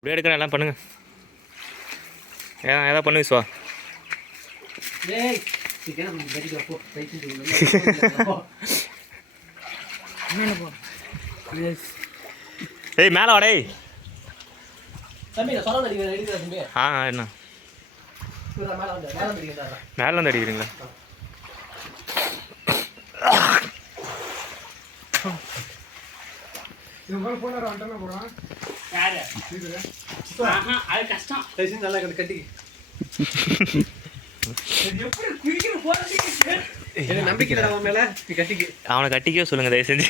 இப்படியே எடுக்கிறேன், எல்லாம் பண்ணுங்க. ஏதாவது பண்ணு விஸ்வா. ஏய் மேலே வாடே. என்ன மேலே வந்து அடிக்கிறீங்களா? அவனை கட்டிக்கோ சொல்லுங்க தயவு செஞ்சு.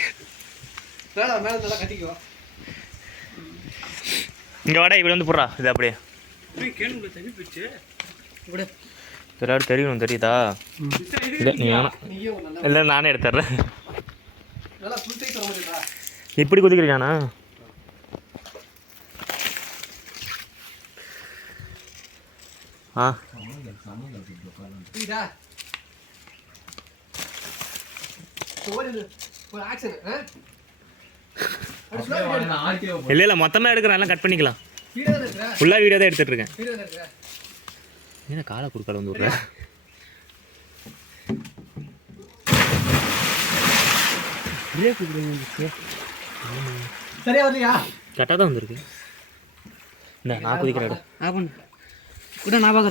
இங்க வாடா, இப்படி வந்து போடுறா. இது அப்படியே தெரியணும், தெரியுதா? இல்லை நீ வேணாம், இல்லை நானே எடுத்துட்றேன். இப்படி குதிக்கிறீங்கண்ணா? ஆ இல்லை இல்லை மொத்தமாக எடுக்கிறேன், எல்லாம் கட் பண்ணிக்கலாம். ஃபுல்லாக வீடியோ தான் எடுத்துகிட்டு இருக்கேன். என்ன காலை குறுக்கால வந்து விட்றேன். சரியா வரலையா? கரெக்டாக தான் வந்துருக்கு. இந்த நான் குதிக்கிறேன். நான் பார்க்குறேன்.